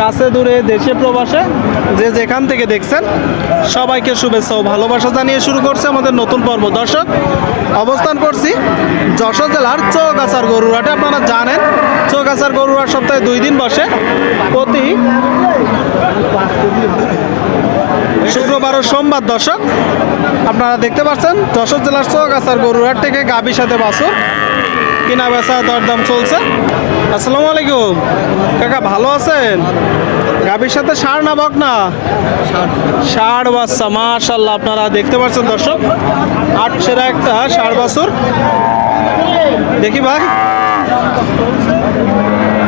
কাছে দূরে, দেশে প্রবাসে, যে যেখান থেকে দেখছেন, সবাইকে শুভেচ্ছা ও ভালোবাসা জানিয়ে শুরু করছে আমাদের নতুন পর্ব। দর্শক, অবস্থান করছি যশোর জেলার চৌগাছার গরুরাটে আপনারা জানেন, চৌগাছার গরুরাট সপ্তাহে দুই দিন বসে। প্রতি শুক্রবার ও সোমবার, দর্শক, আপনারা দেখতে পাচ্ছেন, যশোর জেলার চৌগাছার গরুহাট থেকে গাবির সাথে বাসুর কিনা বেচা দরদাম চলছে। আসসালামু আলাইকুম। কাকা ভালো আছেন? গাবির সাথে সার না বক না ষাট বাচ্চা মাশাল্লাহ আপনারা দেখতে পাচ্ছেন দর্শক। আট সেরা একটা ষাট বাছুর। দেখি ভাই।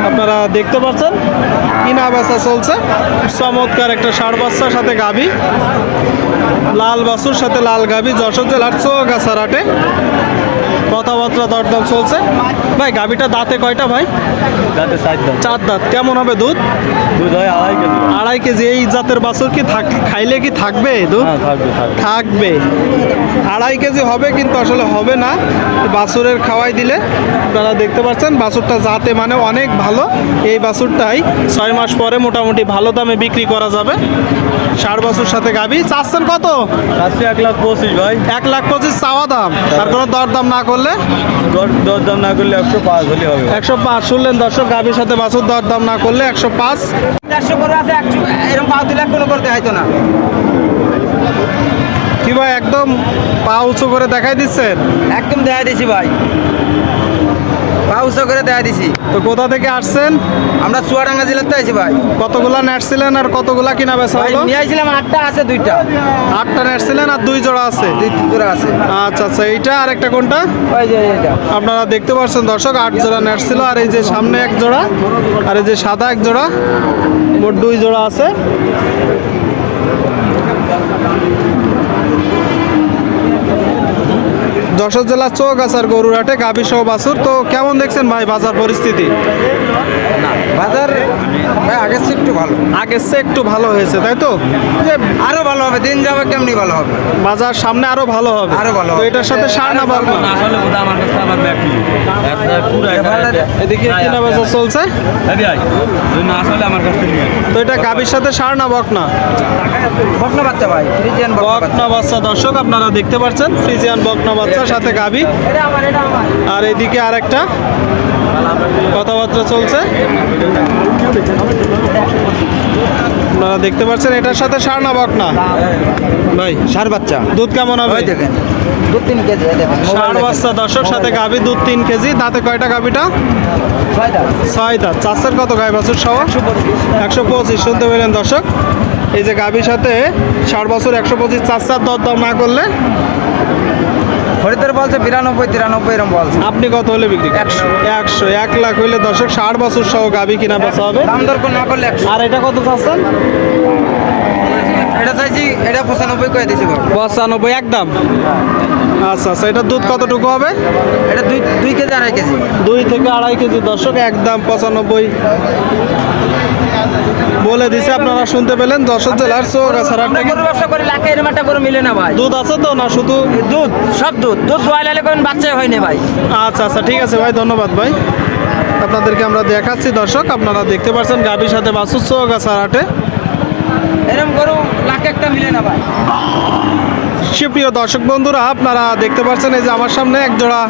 আপনারা দেখতে পাচ্ছেন কিনা বেচা চলছে। চমৎকার একটা ষাট বাচ্চার সাথে গাভী। লাল বাছুর সাথে লাল গাভী যশোর জেলার চৌগাছার হাটে কথাবার্তা দরদাম চলছে। ভাই গাভীটা দাঁতে কয়টা ভাই? দাঁতে সাইড দাম চার দাঁত। কেমন হবে দুধ? দুধ হয় আড়াই কেজি। আড়াই কেজি। এই জাতের বাছুর কি থাক খাইলে কি থাকবে দুধ? হ্যাঁ থাকবে আড়াই কেজি হবে কিন্তু আসলে হবে না। বাছুরের খাওয়াই দিলে। আপনারা দেখতে পাচ্ছেন বাছুরটা জাতে মানে অনেক ভালো। এই বাছুরটাই ছয় মাস পরে মোটামুটি ভালো দামে বিক্রি করা যাবে। ষাট বছর সাথে গাবি চাচ্ছেন কত? এক লাখ পঁচিশ ভাই। এক লাখ পঁচিশ চাওয়া দাম। আর কোনো দরদাম না করলে দর দরদাম না করলে একশো পাঁচ হলে হবে। একশো পাঁচ শুনলেন দর্শক গাভীর সাথে বাছুর দরদাম না করলে একশো পাঁচ। চারশো করে আছে একশো এরকম পাঁচ দিলে কোনো করতে হয়তো না। কি ভাই একদম পা উঁচু করে দেখাই দিচ্ছেন? একদম দেখাই দিছি ভাই। পাউসো করে দেখা দিছি। তো কোথা থেকে আসছেন? আমরা চুয়াডাঙ্গা জেলার তো আছি ভাই। কতগুলা নেটছিলেন আর কতগুলা কিনা বেচা হলো? নিয়ে আসছিলাম আটটা আছে দুইটা। আটটা নেটছিলেন আর দুই জোড়া আছে? দুই জোড়া আছে। আচ্ছা আচ্ছা এইটা আর একটা কোনটা? ওই যে এইটা। আপনারা দেখতে পাচ্ছেন দর্শক আট জোড়া নেট ছিল আর এই যে সামনে এক জোড়া আর এই যে সাদা এক জোড়া মোট দুই জোড়া আছে। যশোর জেলা চৌগাছার গরুরহাটে গাভী সহ বাছুর। তো কেমন দেখছেন ভাই বাজার পরিস্থিতি? বাজার ভাই আগের চেয়ে একটু ভালো। আগের চেয়ে একটু ভালো হয়েছে তাই তো? যে আরও ভালো হবে দিন যাবে কেমনি ভালো হবে? বাজার সামনে আরও ভালো হবে। আরও ভালো তো হবে। এটার সাথে সার না পারব না আসলে বোধ আমার কাছে আমার ব্যাপী এদিকে কিনা বেচা চলছে? আসলে আমার কাছে তো এটা গাভীর সাথে সার না বক না? বাচ্চা ভাই ফ্রিজিয়ান বকনা বাচ্চা। দর্শক আপনারা দেখতে পাচ্ছেন ফ্রিজিয়ান বকনা বাচ্চার সাথে আমার আর এদিকে আরেকটা। কথাবার্তা চলছে। আপনারা দেখতে পাচ্ছেন এটার সাথে সার না বকনা? ভাই সার বাচ্চা। দুধ কেমন হবে? দেখেন দু তিন কেজি ষাট বাচ্চা দর্শক সাথে গাভী দুধ তিন কেজি। তাতে কয়টা গাভীটা? ছয় দাঁত চাষের কত বছর সহ? একশো পঁচিশ। শুনতে পেলেন দর্শক? এই যে গাভীর সাথে ষাট বছর একশো পঁচিশ চার চার দর দাম না করলে? হরিদের বলছে বিরানব্বই তিরানব্বই এরকম বলছে। আপনি কত হলে বিক্রি একশো। একশো। এক লাখ হইলে দর্শক ষাট বছর সহ গাভী কিনা বেচা হবে। দাম দর না করলে আর এটা কত চাচ্ছেন? এটা চাইছি এটা পঁচানব্বই করে ভাই পঁচানব্বই একদম? আচ্ছা আচ্ছা এটা দুধ কতটুকু হবে? এটা দুই দুই কেজি আড়াই কেজি। দুই থেকে আড়াই কেজি দর্শক একদম পঁচানব্বই। বলে দিছে আপনারা শুনতে পেলেন যশোর জেলার আমরা গরু ব্যবসা করি লাখে এরম একটা গরু মিলে না ভাই। দুধ আছে তো না শুধু? দুধ সব দুধ। দুধ দোয়া লালে কোন বাচ্চাই হয়নি ভাই। আচ্ছা আচ্ছা ঠিক আছে ভাই ধন্যবাদ ভাই। আপনাদেরকে আমরা দেখাচ্ছি দর্শক আপনারা দেখতে পাচ্ছেন গাভীর সাথে বাসুর চৌগাছার হাটে এরম গরু লাখে একটা মিলে না ভাই। সুপ্রিয় দর্শক বন্ধুরা আপনারা দেখতে পাচ্ছেন এই যে আমার সামনে এক জোড়া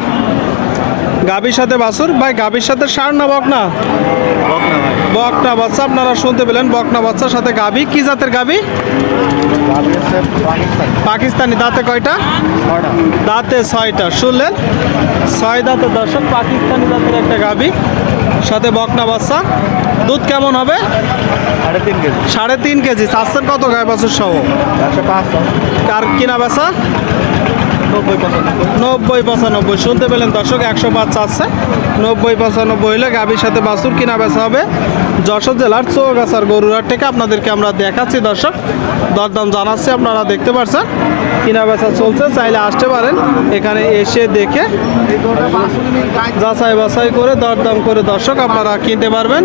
গাভীর সাথে বাসুর ভাই গাভীর সাথে সার না বকনা বকনা বাচ্চা আপনারা শুনতে পেলেন বকনা বাচ্চার সাথে গাভী। কি জাতের গাভী? পাকিস্তানি। দাঁতে কয়টা? দাঁতে ছয়টা। শুনলেন? ছয় দাঁতের দর্শক পাকিস্তানি দাঁতের একটা গাভী। সাথে বকনা বাচ্চা। দুধ কেমন হবে? সাড়ে তিন কেজি। চাচ্ছেন কত গায়ে বছর সহ? কার কিনা বেচা নব্বই পঁচানব্বই। শুনতে পেলেন দর্শক, একশো পাঁচ চাচ্ছে। নব্বই পঁচানব্বই হলে গাভীর সাথে বাছুর কিনা বেচা হবে যশোর জেলার চৌগাছার গরুরার থেকে আপনাদেরকে আমরা দেখাচ্ছি দর্শক। দরদাম জানাচ্ছি, আপনারা দেখতে পাচ্ছেন কিনা বেচা চলছে, চাইলে আসতে পারেন। এখানে এসে দেখে যাচাই বাছাই করে, দরদাম করে দর্শক আপনারা কিনতে পারবেন।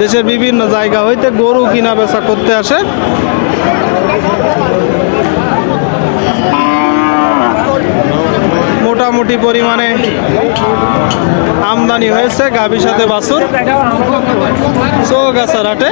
দেশের বিভিন্ন জায়গা হইতে গরু কিনা বেচা করতে আসে। মোটামুটি পরিমাণে আমদানি হয়েছে গাভীর সাথে বাসুর চৌগাছার হাটে